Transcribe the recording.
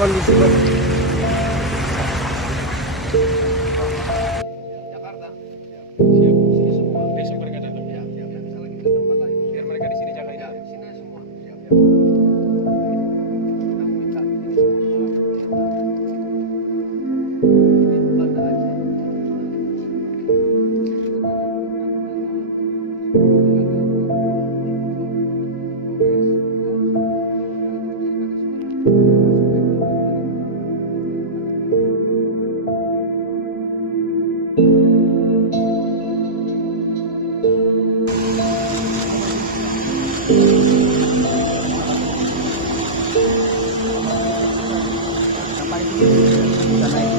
kondisi Bang. Jakarta. Siap. Sini semua. Besok mereka datang. Ya, siap. Bisa lagi ke tempat lain. Biar mereka di sini jagain. Ya, di sini semua. Siap. Siap. Kita minta ini semua peralatan ini Banda Aceh. Yang paling tinggi bisa naik.